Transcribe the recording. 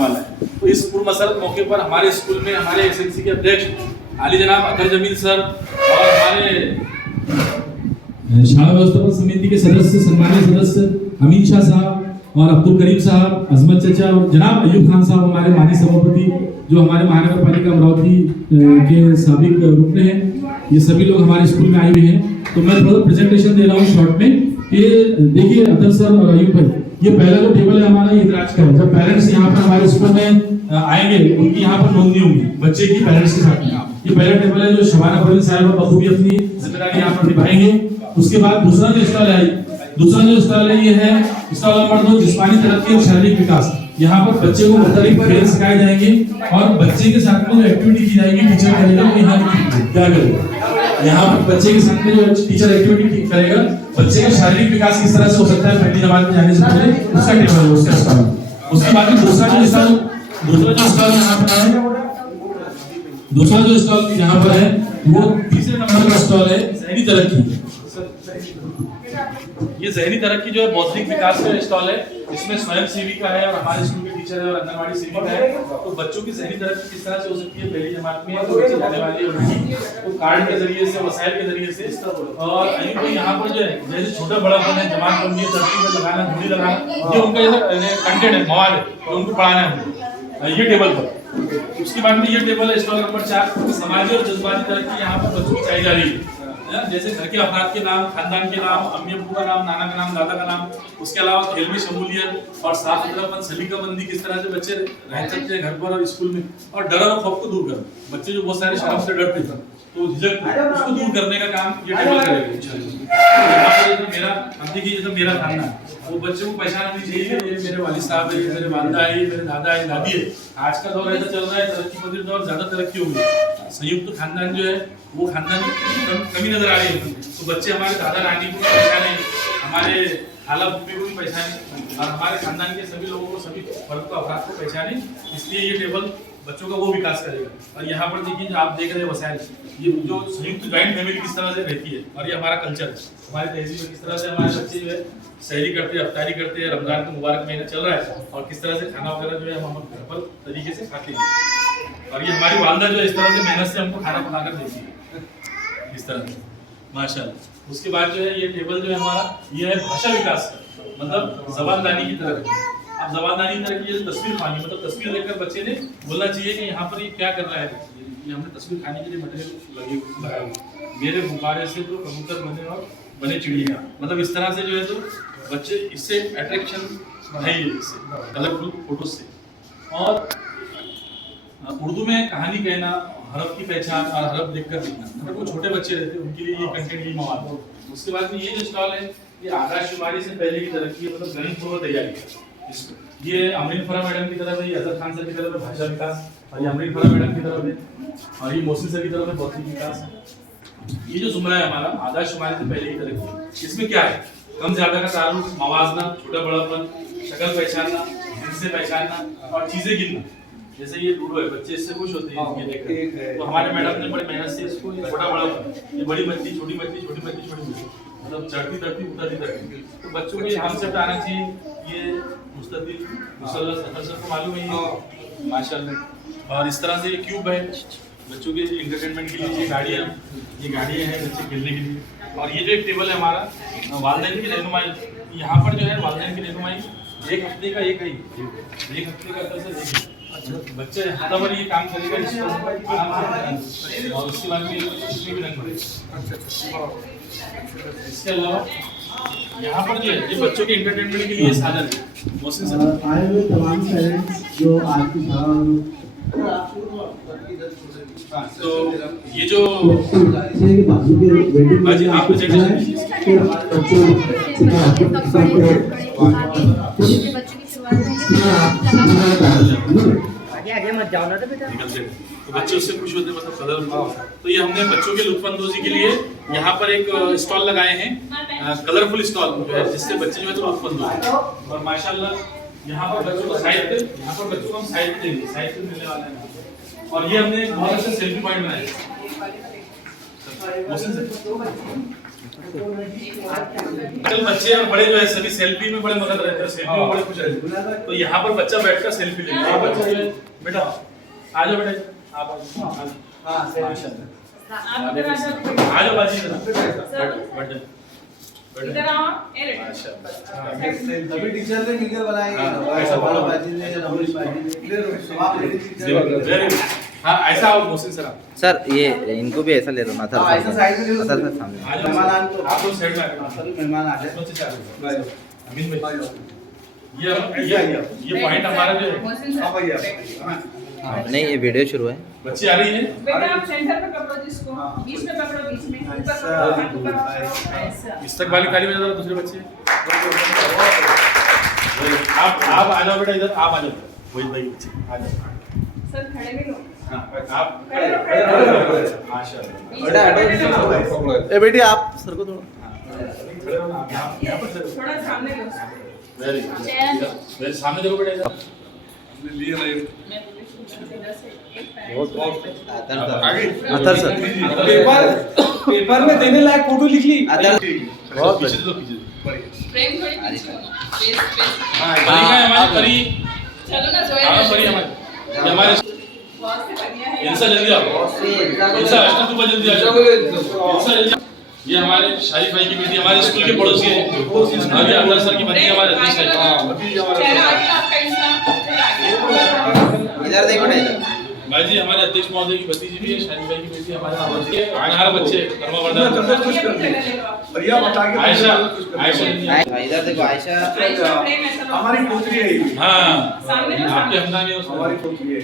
वाला है। तो इस पूर्व मसरत मौके पर हमारे स्कूल में हमारे एसएनसी के अध्यक्ष आली जनाब अतर जमील सर और हमारे शाला व्यवस्थापन समिति के सदस्य सम्मानित सदस्य अमीन शाह साहब और अब्दुल करीम साहब, अजमत चचा और जनाब अयूब खान साहब हमारे माजी सभापति जो हमारे महानगर पालिका अमरावती के साबिक रुकने हैं, ये सभी लोग हमारे स्कूल में आए हुए हैं। तो मैं थोड़ा प्रेजेंटेशन दे रहा हूँ शॉर्ट में। ये देखिए अतर सर और अयूब भाई, ये पहला जो टेबल है हमारा ये इतराज का है। जब पेरेंट्स यहाँ पर हमारे स्कूल में आएंगे उनकी यहाँ पर नोंदनी होगी बच्चे की पेरेंट्स के साथ। ये पहला टेबल है जो शबाना परवीन साहिबा बखूबी अपनी जिम्मेदारी यहाँ पर निभाएंगे। उसके बाद दूसरा जो स्टॉल है ये है स्टॉल नंबर 2 जिस्मानी तरक्की और शारीरिक विकास। यहाँ पर बच्चे को मुख्तलिफ खेल सिखाए जाएंगे और बच्चे के साथ में जो एक्टिविटी की जाएगी टीचर करेगा वो यहाँ क्या करेगा। यहाँ पर बच्चे के साथ में जो टीचर एक्टिविटी करेगा बच्चे का शारीरिक विकास किस तरह से हो सकता है पहली जमात में जाने से पहले, उसका टेबल है उसका स्टॉल। उसके बाद में दूसरा जो स्टॉल यहाँ पर है वो तीसरे नंबर का स्टॉल है ज़हनी तरक्की। ये ज़हनी तरक्की जो है बौद्धिक विकास का स्टॉल है। इसमें स्वयं सेवी का है और हमारे स्कूल के टीचर है और आंगनवाड़ी सेविका है। तो बच्चों की ज़हनी तरक्की किस तरह से हो सकती है पहली जमात में, तो बच्चे जाने वाले तो कार्ड के जरिए से, वसाइल के जरिए से। और अभी यहाँ पर जो है जैसे छोटा बड़ा बन है जमात बन है, धरती में लगाना, धूली लगाना, ये उनका कंटेंट है, मवाद है और उनको पढ़ाना है ये टेबल पर। उसके बाद में ये टेबल है स्टॉल नंबर 4 समाजी और जज्बाती तरक्की। यहाँ पर बच्चों की चाहिए जा रही है जैसे घर के अफराद के नाम, खानदान के नाम, अम्मी अब्बू का नाम, नाना का नाम, दादा का नाम। उसके अलावा खेल में शमूलियत और साफ सुथरापन, सलीकामंदी, किस तरह से बच्चे रह सकते हैं घर पर और स्कूल में। और डर और खौफ को दूर करना, बच्चे जो बहुत सारे शराब से डरते थे तो झिझक उसको दूर करने का काम ये टेबल करेगा। मेरा हम देखिए ये तो मेरा खानदान, वो बच्चे को पहचान होनी चाहिए ये मेरे वालिद साहब है, ये मेरे वालिदा है, ये मेरे दादा है, दादी है। आज का दौर ऐसा चल रहा है तरक्की पजीर दौर, ज्यादा तरक्की होगी। संयुक्त खानदान जो है वो खानदान कमी नजर आ रही है। तो बच्चे हमारे दादा रानी को पहचाने, हमारे खाला फूफी को भी पहचाने और हमारे खानदान के सभी लोगों को, सभी वर्ग को, अफराद को पहचाने। इसलिए ये टेबल बच्चों का वो विकास करेगा। और यहाँ पर देखिए जो आप देख रहे हैं वसाइल, ये जो संयुक्त जॉइंट फैमिली किस तरह से रहती है और ये हमारा कल्चर है, हमारी तहजीब में किस तरह से हमारे बच्चे जो है सहरी करते हैं, अफ्तारी करते हैं। रमजान का मुबारक महीना चल रहा है और किस तरह से खाना वगैरह जो है हम घर पर तरीके से खाते हैं। और ये हमारी वालदा जो इस तरह से मेहनत से हमको खाना बनाकर देती है इस तरह से, माशाल्लाह। उसके बाद जो है ये टेबल जो है हमारा ये है भाषा विकास, मतलब जबानदानी की तरफ। अब जबानदानी की तरह की तस्वीर खानी, मतलब तस्वीर देखकर बच्चे ने बोलना चाहिए कि यहाँ पर ये क्या कर रहा है। ये हमने तस्वीर खाने के लिए मटेरियल लगाया हुआ, मेरे गुब्बारे से तो कबूतर बने और बने चिड़िया, मतलब इस तरह से जो है तो बच्चे इससे अट्रैक्शन है इससे कलरफुल फोटो से। और उर्दू में कहानी कहना, हरफ की पहचान और हरफ देखकर लिखना, मतलब वो छोटे बच्चे रहते हैं उनके लिए ये कंटेंट ही मवाद। उसके बाद में ये जो स्टॉल है ये आगाशुमारी से पहले की तरक्की है, मतलब गणित पूर्व तैयारी। ये अमरीन फरा मैडम की तरफ है, ये अजहर खान सर की तरफ है भाषा विकास, और ये अमरीन फरा मैडम की तरफ है और ये मोहसिन सर की तरफ है बौद्धिक विकास। ये जो जुमला है हमारा आगाशुमारी से पहले की तरक्की, इसमें क्या है कम ज्यादा का तारुफ, मवाजना, छोटा बड़ापन, शक्ल पहचानना, जिनसे पहचानना और चीजें गिनना। जैसे ये डूडो है, बच्चे इससे खुश होते हैं ये देखकर। तो हमारे मैडम ने बड़ी मेहनत से इसको छोटा बड़ापन, ये बड़ी मछली, छोटी मछली, छोटी मछली, छोटी मछली, मतलब चढ़ती तरती उतरती तरती। तो बच्चों को कॉन्सेप्ट आना चाहिए। ये मुस्तदिल मुसल्लस अतर सबको मालूम है ये माशाल्लाह। और इस तरह से ये क्यूब है बच्चों के एंटरटेनमेंट के लिए, ये गाड़ियाँ हैं बच्चे खेलने के लिए। और ये जो एक टेबल है हमारा वालिदैन की रहनुमाई, यहाँ पर जो है वालिदैन की रहनुमाई एक हफ्ते का एक है, एक हफ्ते का असर बच्चे हफ्ता भर ये काम करेगा और उसके बाद में इसमें भी रंग भरेगा। इसके अलावा यहाँ पर जो है ये बच्चों के एंटरटेनमेंट के लिए साधन है। मोहसिन सर आए हुए तमाम पेरेंट्स जो आज की तो ये जो बाजी आप आगे मत जाओ ना तो बेटा, तो बच्चे उससे खुश होते मतलब कलर। तो ये हमने बच्चों के लुत्फानंदोजी के लिए यहाँ पर एक स्टॉल लगाए हैं, कलरफुल स्टॉल जो है जिससे बच्चे जो है तो लुत्फानंदोज। और माशाल्लाह यहाँ पर बच्चों को साहित्य, यहाँ पर बच्चों को हम साहित्य देंगे, साहित्य मिलने वाले हैं। और ये हमने बहुत अच्छा सेल्फी पॉइंट बनाया। आजकल बच्चे और बड़े जो है सभी सेल्फी में बड़े मगन रहते हैं, सेल्फी में बड़े खुश रहते हैं। तो यहाँ पर बच्चा बैठकर सेल्फी लेता है। बच्चा जो है बेटा आ जाओ बेटा, आप आ जाओ बाजी बर्थडे इधर आओ अभी टीचर ने मिलकर बनाई ऐसा बोलो। बाजी ने रमेश बाजी ने समाप्त वेरी गुड। हाँ ऐसा आओ मोहसिन सर, सर ये इनको भी ऐसा ले लो ना सर, ऐसा साइड में ले लो। सर सामने। आ जाओ मेहमान तो आप लोग साइड में आ जाओ। सभी मेहमान आ जाए। बच्चे चालू अमीन भाई, ये पॉइंट हमारा जो है मोहसिन सर नहीं ये वीडियो शुरू है। बच्ची आ रही है। बेटा आप सेंटर पे पकड़ो जिसको, बीच में पकड़ो, बीच में ऊपर पकड़ो, हाथ ऊपर पकड़ो, ऐसा। इस्तकबाली ताली बजा दो दूसरे बच्चे। आप आ जाओ बेटा इधर, आप आ जाओ वही भाई बच्चे आ जाओ। सर खड़े भी लो। हाँ आप खड़े रहो। माशाल्लाह। ए बेटी आप सर को थोड़ा खड़े रहो ना आप, यहाँ पर खड़े रहो। थोड़ा सामने लो। Very good. मेरे सामने देखो बेटा इधर। मैं इधर से एक पैर। अतर सर, पेपर में देने लायक फोटो लिख ली। अतर बहुत पीछे दो, पीछे दो। फ्रेम थोड़ी पीछे होना। Face face. हाँ परी का है हमारी परी। चलो ना जोया। हाँ परी हमारी। ये हमारे बहुत से बढ़िया है। इंसा जल्दी आओ। इंसा अष्टम तू जल्दी आ जाओ। इंसा जल्दी। ये हमारे शाहिद भाई की बेटी हमारे स्कूल के पड़ोसी है। अभी अब्दुल सर की बच्ची हमारे अध्यक्ष है। चेहरा आगे आपका इंसान। चेहरा आगे। इधर देखो ना इधर। भाई जी हमारे अध्यक्ष महोदय की भतीजी भी है, शाहिद भाई की बेटी हमारे हमारे बच्चे कर्मा वर्धन। बढ़िया बता के आयशा आयशा इधर देखो आयशा। आयशा फ्रेम ऐसा लो। हमारी पुत्री है ये। हाँ सामने लो, आपके सामने। हमदानी है उसमें। हमारी पुत्री है।